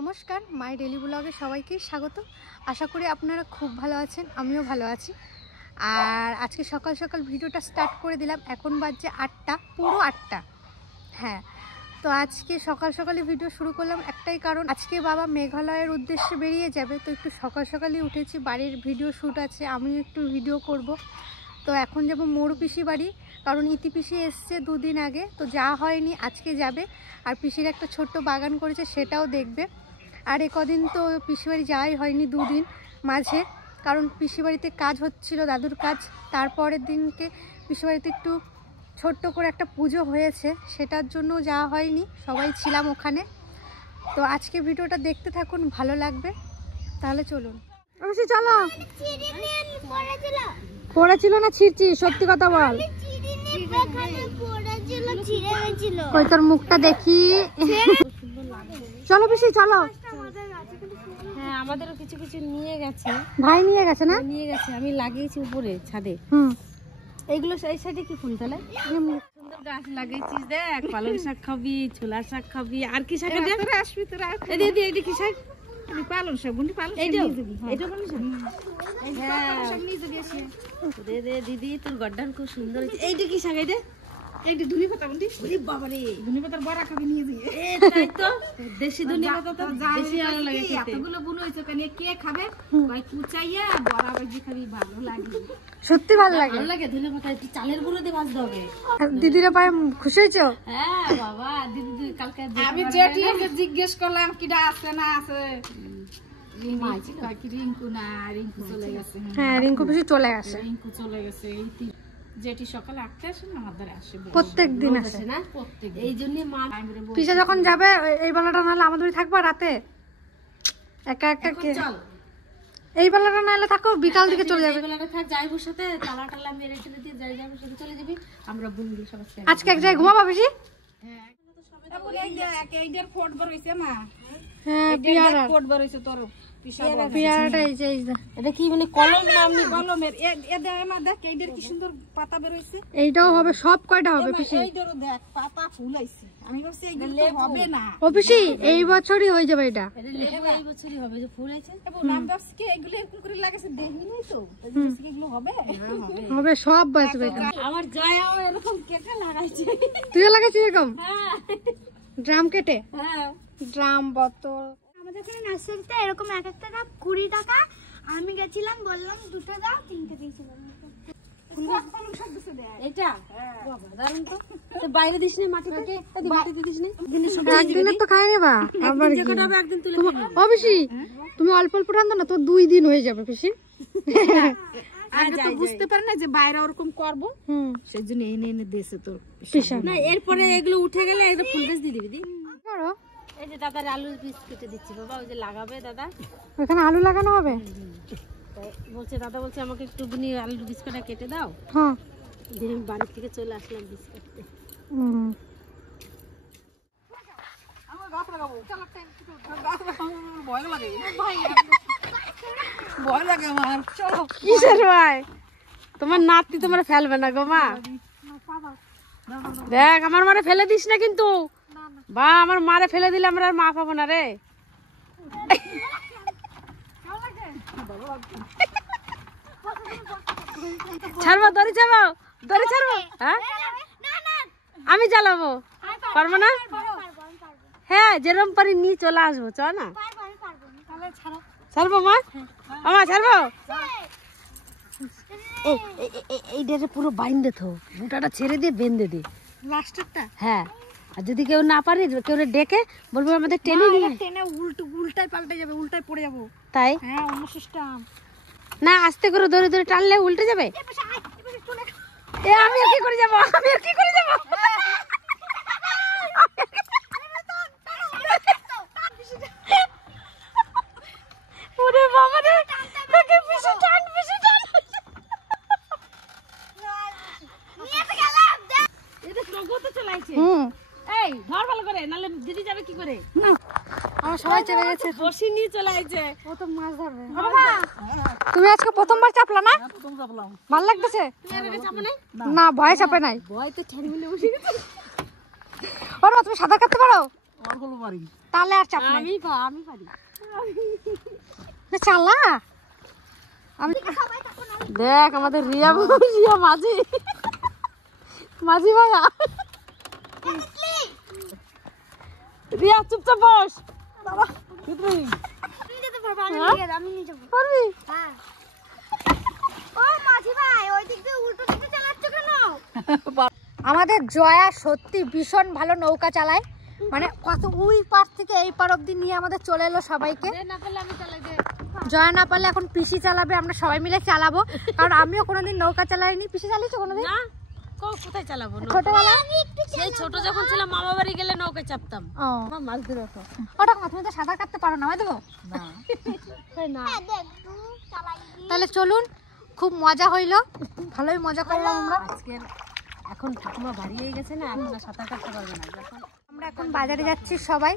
নমস্কার, মাই ডেলি ব্লগে সবাইকে স্বাগত। আশা করি আপনারা খুব ভালো আছেন, আমিও ভালো আছি। আর আজকে সকাল সকাল ভিডিওটা স্টার্ট করে দিলাম। এখন বাজছে 8টা, পুরো 8টা। হ্যাঁ, তো আজকে সকাল সকালে ভিডিও শুরু করলাম একটাই কারণ, আজকে বাবা মেঘালয়ের উদ্দেশ্যে বেরিয়ে যাবে। তো একটু সকাল সকালই উঠেছি, বাড়ির ভিডিও শ্যুট আছে, আমিও একটু ভিডিও করব। তো এখন যাব মোড় পিসি বাড়ি, কারণ ইতি পিসি এসছে দুদিন আগে, তো যাওয়া হয়নি, আজকে যাবে। আর পিসির একটা ছোট্ট বাগান করেছে, সেটাও দেখবে। আর কদিন তো পিসি বাড়ি যাওয়াই হয়নি, দুদিন মাঝে, কারণ পিসি বাড়িতে কাজ হচ্ছিল, দাদুর কাজ। তারপরের দিনকে পিসি বাড়িতে একটু ছোট্ট করে একটা পুজো হয়েছে, সেটার জন্য যাওয়া হয়নি, সবাই ছিলাম ওখানে। তো আজকে ভিডিওটা দেখতে থাকুন, ভালো লাগবে। তাহলে চলুন। অবশ্যই চলো। পড়েছিল না ছিঁড়ছি? সত্যি কথা বল। কই তোর মুখটা দেখি। চলো পিসি চলো। হ্যাঁ, আমাদেরও কিছু কিছু নিয়ে গেছে, ভাই নিয়ে গেছে না? নিয়ে গেছে, আমি লাগিয়েছি উপরে ছাদে। এইগুলো এই সাইডে কি ফুল তাহলে সুন্দর গাছ লাগিয়েছিস, দেখ। পালং শাক খাবি, ছোলা শাক খাবি, আর কি শাক আসবি তোরা? এইটা কি শাক? পালং শাক, বুঝলি? পালং শাক নিয়ে যাবি। এইটা পালং শাক, হ্যাঁ শাক নিয়ে যাবি। আসি দে দে দিদি, তোর গড্ডান খুব সুন্দর হয়েছে। এইটা কি শাক? এইটা ধুনি পাতা, বুঝলি? ওরে বাবা রে, ধুনি পাতার বড়া খাবি, নিয়ে যাবি। তাই তো, দেশি ধুনি পাতা তো বেশি ভালো লাগে খেতে। এতগুলো বুনো হয়েছে, কেন কে খাবে? কই কুচাইয়া বড়া ভাজি খাবি, ভালো লাগে। সত্যি ভালো লাগে, ভালো লাগে। ধনে পাতা একটু চালের গুঁড়ো দিয়ে ভাজতে হবে। দিদিরা পায়ে খুশি হয়েছো? হ্যাঁ বাবা, দিদি কালকে আমি জেঠিকে জিজ্ঞেস করলাম কিটা আছে না আছে, রিঙ্কু না, রিঙ্কু চলে গেছে। হ্যাঁ, রিঙ্কু পিসি চলে গেছে। রিঙ্কু চলে গেছে। জেঠি সকালে 8টায় আসে না, আমাদের আসে প্রত্যেক দিন আসে না, এই জন্য মা পিসা যখন যাবে এই বেলাটা নাহলে আমাদের বাড়ি থাকবা রাতে একা একা। চল, এই বেলাটা নাহলে থাকো, বিকাল দিকে চলে যাবে। বেলাটা থাক যাইবুর সাথে, তালা টালা মেরে টেলে দিয়ে যাইবুর সাথে চলে যাবি। আমরা বন্ধু সবাই আজকে এক জায়গায় ঘুমাবা পিসি? এইটার ফোট বার হইছে না। হ্যাঁ, পিয়ারা ফোট বার হইছে তোর পিয়ারাটা এই যে এটা কি মানে কলম না? আমি কলমের দেখ এইটার কি সুন্দর পাতা বের হইছে। এইটাও হবে, সব কয়টা হবে পিসি? এইটারও দেখ পাতা ফুল আইছে। আমি ভাবছি এইগুলো তো হবে না। ও পিসি এই বছরই হয়ে যাবে এটা। এটা লেবু এই বছরই হবে, যে ফুল আছে। নাম ভাবছি কি এইগুলো এরকম করে লাগাছে, দেখি নাই তো এগুলো হবে। হবে, সব বাঁচবে। আমার জয়াও এরকম কেটে লাগাইছে। তুইও লাগাইছিস এরকম হ্যাঁ ড্রাম কেটে? হ্যাঁ, ড্রাম, বোতল। আমাদের এখানে নার্সারিতে এরকম এক একটা দাম 20 টাকা। আমি গেছিলাম, বললাম 2টা দাও, 3টে দিয়েছিল। এটা বাবা দারুণ তো। তো বাইরে দিস না, মাটি থেকে মাটিতে দিস না। একদিনে তো খাই নেবা, আবার কি? একদিন তুলে ও পিসি তুমি অল্প অল্প রান্না না, তো 2 দিন হয়ে যাবে পিসি। আগে তো বুঝতে পারে না যে বাইরে ওরকম করবো, সেই জন্য এনে এনে দিয়েছে তোর পিসা। না। এরপরে এগুলো উঠে গেলে একটা ফুল গাছ দিয়ে দিবি। দি করো, এই যে দাদার আলুর বীজ কেটে দিচ্ছি বাবা, ওই যে লাগাবে দাদা। এখানে আলু লাগানো হবে? বলছে দাদা, বলছে আমাকে একটু আলুর বীজ কটা কেটে দাও। হ্যাঁ, দিন বাড়ি থেকে চলে আসলাম বীজ কাটতে। ভয় লাগে আমার। চলো কিসের ভাই? তোমার নাতি তোমার ফেলবে না গো মা। দেখ আমার মারে ফেলে দিস না কিন্তু। বা আমার মারে ফেলে দিলে আমরা আর মা পাবো না রে। ছাড়বো, দড়ি ছাড়বো, দড়ি ছাড়বো। হ্যাঁ, আমি চালাবো, পারবো না? হ্যাঁ, যেরকম পারি নিয়ে চলে আসবো, চ না। ছাড়বো মা, আমা ছাড়বো। এইটারে পুরো বাইন্দে থো, বুটাটা ছেড়ে দিয়ে বেঁধে দে লাস্টেরটা। হ্যাঁ, আর যদি কেউ না পারে, কেউ ডেকে বলবো আমাদের টেনে নিয়ে। টেনে উল্টাই পাল্টে যাবে, উল্টাই পড়ে যাবো। তাই হ্যাঁ, অন্য সিস্টেম না, আস্তে করে ধরে ধরে টানলে উল্টে যাবে। আমি আর কি করে যাবো, আমি আর কি করে যাবো? ওরে বাবা রে, তোকে পিছে টান, পিছে টান। এটা প্রগো তো চলাইছে। এই ধর ভালো করে, নালে দিদি যাবে কি করে? আমার সবাই চলে গেছে, বসি নিয়ে চলে আইছে। ও তো মাছ ধরবে। তুমি আজকে প্রথমবার চাপলা না? প্রথম চাপলাম। ভালো লাগতেছে? তুই আর আগে চাপে নাই? না, ভয় চাপে নাই। ভয় তো ঠ্যাং মিলে বসে গেছে। ওর মা তুমি সাঁতার কাটতে পারো? তাহলে আর চাপ নাই। আমি পারি না চালা আমি দেখ আমাদের রিয়া মাঝি ভাইয়া। রিয়া চুপচাপ বস। তুমি যেতে পারবে, আমি নিয়ে যাবো, আমি নিয়ে যাবো। পারবি? হ্যাঁ। ও মাঝি ভাই, ওই দিক দিয়ে উল্টো দিকে চালাচ্ছ কেন? আমাদের জয়া সত্যি ভীষণ ভালো নৌকা চালায়, মানে কত ওই পার থেকে এই পার অব্দি নিয়ে আমাদের চলে এলো সবাইকে। না পারলে আমি চালাই দে। জয়া না পারলে এখন পিসি চালাবে, আমরা সবাই মিলে চালাবো, কারণ আমিও কোনোদিন নৌকা চালাইনি। পিসি চালিয়েছো কোনোদিন? না কোথায় চালাবো? ছোটবেলায়? সেই ছোট যখন ছিলাম মামা বাড়ি গেলে নৌকা চাপতাম। ও মাছ ধরে তো। ওটা তুমি তো সাঁতার কাটতে পারো না, দেবো না হ্যাঁ, দেখ, তুই চালাই দি। তাহলে চলুন, খুব মজা হইলো, ভালোই মজা করলাম আমরা। আজকে এখন ঠাকুমা বাড়ি হয়ে গেছে না, এখন আর সাঁতার কাটতে পারবে না। যখন আমরা এখন বাজারে যাচ্ছি সবাই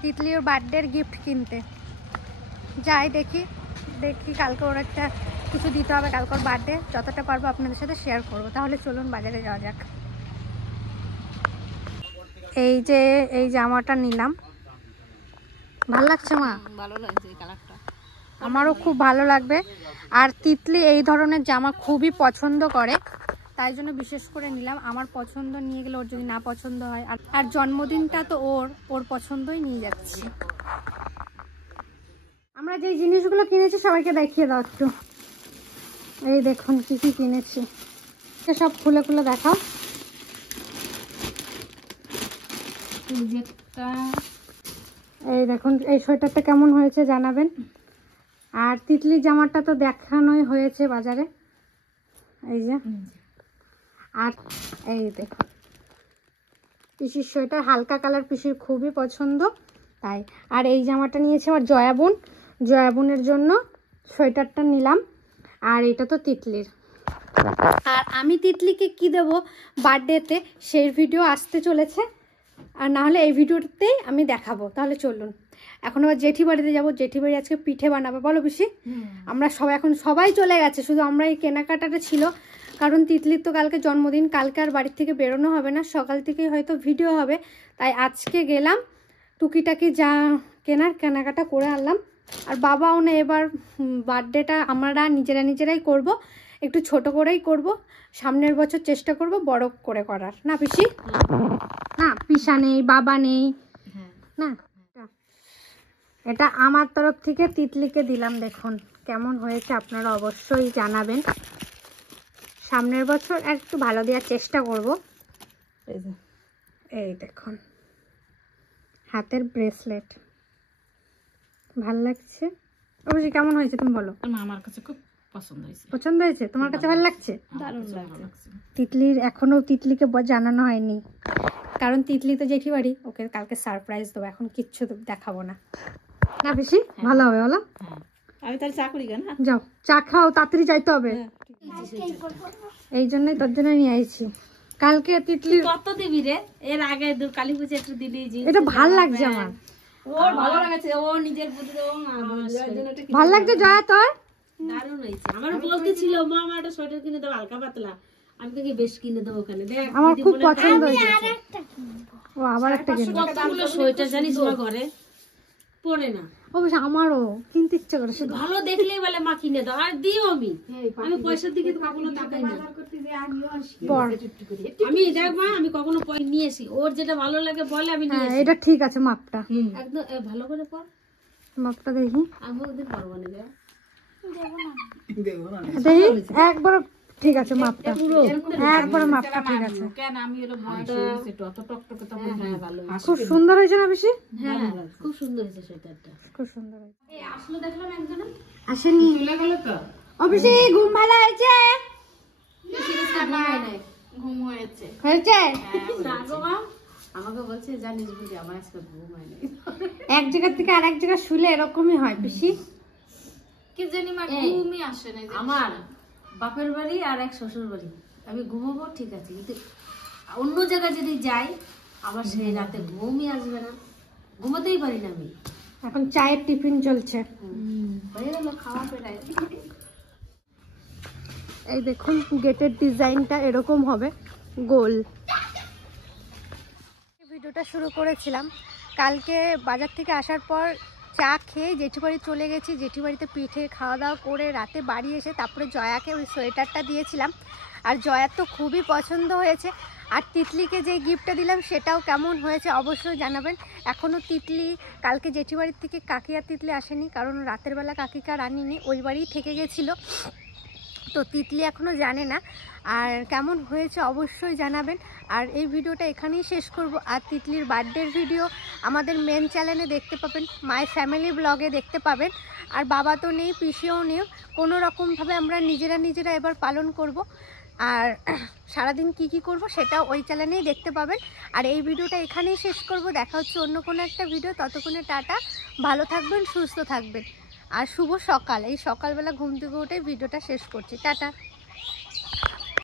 তিতলির বার্থডের গিফট কিনতে। যাই দেখি কালকে ওর একটা কিছু দিতে হবে, কালকে ওর বার্থডে, যতটা পারবো আপনাদের সাথে শেয়ার করবো। তাহলে চলুন বাজারে যাওয়া যাক। এই জামাটা নিলাম, ভালো লাগছে মা? ভালো লাগছে এই কালারটা। আমারও খুব ভালো লাগবে। আর তিতলি এই ধরনের জামা খুবই পছন্দ করে, তাই জন্য বিশেষ করে নিলাম। আমার পছন্দ নিয়ে গেলে ওর যদি না পছন্দ হয়, আর জন্মদিনটা তো ওর পছন্দই নিয়ে যাচ্ছি। আমরা যে জিনিসগুলো কিনেছি সবাইকে দেখিয়ে দাও একটু। এই দেখুন কি কি কিনেছি, সব খুলে খুলে দেখাও। এই দেখুন, এই সোয়েটারটা কেমন হয়েছে জানাবেন। আর তিতলি জামাটা তো দেখানোই হয়েছে বাজারে, এই যে। আর এই দেখুন পিসির সোয়েটার, হালকা কালার, পিসির খুবই পছন্দ তাই। আর এই জামাটা নিয়েছে আমার জয়া বোনের জন্য সোয়েটারটা নিলাম। আর এটা তো তিতলির। আর আমি তিতলিকে কি দেব বার্থডেতে, সেই ভিডিও আসতে চলেছে, আর না হলে এই ভিডিওতেই আমি দেখাবো। তাহলে চলুন, এখন আবার জেঠি বাড়িতে যাবো। জেঠি বাড়ি আজকে পিঠে বানাবে, বলো পিসি? আমরা সবাই চলে গেছে, শুধু আমরা এই কেনাকাটাটা ছিল, কারণ তিতলির তো কালকে জন্মদিন, কালকে আর বাড়ির থেকে বেরোনো হবে না, সকাল থেকেই হয়তো ভিডিও হবে। তাই আজকে গেলাম, টুকিটাকি যা কেনাকাটা করে আনলাম। আর বাবাও না, এবার বার্থডেটা আমরা নিজেরাই করব, একটু ছোট করেই করব। সামনের বছর চেষ্টা করব বড় করে করার, না পিসি? না, পিসা নেই, বাবা নেই, না। এটা আমার তরফ থেকে তিতলিকে দিলাম, দেখুন কেমন হয়েছে আপনারা অবশ্যই জানাবেন। সামনের বছর একটু ভালো দেওয়ার চেষ্টা করব। এই দেখুন হাতের ব্রেসলেট, ভাল লাগছে। অবশ্যই কেমন হয়েছে তুমি বলো? আমার কাছে খুব পছন্দ হয়েছে? তোমার কাছে ভালো লাগছে? দারুণ লাগছে। তিতলির এখনো তিতলিকে জানানো হয়নি, কারণ তিতলি তো জেঠি বাড়ি, ওকে কালকে সারপ্রাইজ দেবো, এখন কিচ্ছু দেখাবো না, না বেশি ভালো হবে বলো? আমি তাহলে চা করি কেন? যাও চা খাও, তাড়াতাড়ি যাইতে হবে। এই জন্যই তোর জন্য নিয়ে আইছি। কালকে তিতলি কত দিবি রে? এর আগে কালী পুজো একটু দিলি। এটা ভাল লাগছে আমার, ওর ভালো লাগছে, ও নিজের বুদ্ধি ভাল লাগছে। জয়া তোর? দারুণ হয়েছে। আমার বলতেছিল মা আমার একটা সোয়েটার কিনে দাও হালকা পাতলা, আমি তোকে বেশ কিনে দেবো। ওখানে দেখ আমার খুব পছন্দ হয়েছে। ও আবার একটা কিনে। কতগুলো সোয়েটার জানিস আমার ঘরে পরে না। অবশ্য আমারও কিনতে ইচ্ছে করে, শুধু ভালো দেখলেই বলে মা কিনে দাও, আর দিও আমি পয়সার দিকে তো কখনো তাকাই না। আমি দেখ মা, আমি কখনো নিয়ে আসি, ওর যেটা ভালো লাগে বলে আমি নিয়ে আসি। এটা ঠিক আছে মাপটা, একদম ভালো করে পর। মাপটা দেখি, আমি ওদের পারবো না দেখ। দেখি একবার ঠিক আছে মাপটা, একবার মাপটা ঠিক আছে। কেন আমি হলো অত টকটকে তো ভালো। খুব সুন্দর হয়েছে না বেশি? হ্যাঁ খুব সুন্দর হয়েছে সোয়েটারটা, খুব সুন্দর হয়েছে। আসলে দেখলাম একজন আসেনি, চলে গেল তো। অবশ্যই ঘুম ভালো হয়েছে, ঘুম হয়েছে হয়েছে। আমাকে বলছে জানিস বুঝি আমার আজকে ঘুম হয়নি। এক জায়গা থেকে আর এক জায়গা শুলে এরকমই হয় পিসি, কি জানি মা ঘুমই আসে না। আমার বাপের বাড়ি আর এক শ্বশুর বাড়ি, আমি ঘুমাবো ঠিক আছে, কিন্তু অন্য জায়গায় যদি যাই আবার সেই রাতে ঘুমই আসবে না, ঘুমাতেই পারি না আমি। এখন চায়ের টিফিন চলছে, হয়ে গেল খাওয়া পেরায়। এই দেখুন গেটের ডিজাইনটা এরকম হবে গোল। ভিডিওটা শুরু করেছিলাম কালকে বাজার থেকে আসার পর চা খেয়ে জেঠিবাড়ি চলে গেছি। জেঠিবাড়িতে পিঠে খাওয়া দাওয়া করে রাতে বাড়ি এসে তারপরে জয়াকে ওই সোয়েটারটা দিয়েছিলাম, আর জয়ার তো খুবই পছন্দ হয়েছে। আর তিতলিকে যে গিফটটা দিলাম সেটাও কেমন হয়েছে অবশ্যই জানাবেন। এখনও তিতলি, কালকে জেঠিবাড়ির থেকে কাকি আর তিতলি আসেনি, কারণ রাতের বেলা কাকিকে আর আনিনি, ওই বাড়িই থেকে গেছিলো, তো তিতলি এখনও জানে না। আর কেমন হয়েছে অবশ্যই জানাবেন। আর এই ভিডিওটা এখানেই শেষ করব। আর তিতলির বার্থডের ভিডিও আমাদের মেন চ্যানেলে দেখতে পাবেন, মাই ফ্যামিলি ব্লগে দেখতে পাবেন। আর বাবা তো নেই, পিসিও নেই, কোনো রকমভাবে আমরা নিজেরা এবার পালন করব। আর সারাদিন কি করব সেটাও ওই চ্যানেলেই দেখতে পাবেন। আর এই ভিডিওটা এখানেই শেষ করব। দেখা হচ্ছে অন্য কোনো একটা ভিডিও। ততক্ষণে টাটা, ভালো থাকবেন, সুস্থ থাকবেন। আর শুভ সকাল। এই সকালবেলা ঘুম থেকে উঠে ভিডিওটা শেষ করছি। টাটা।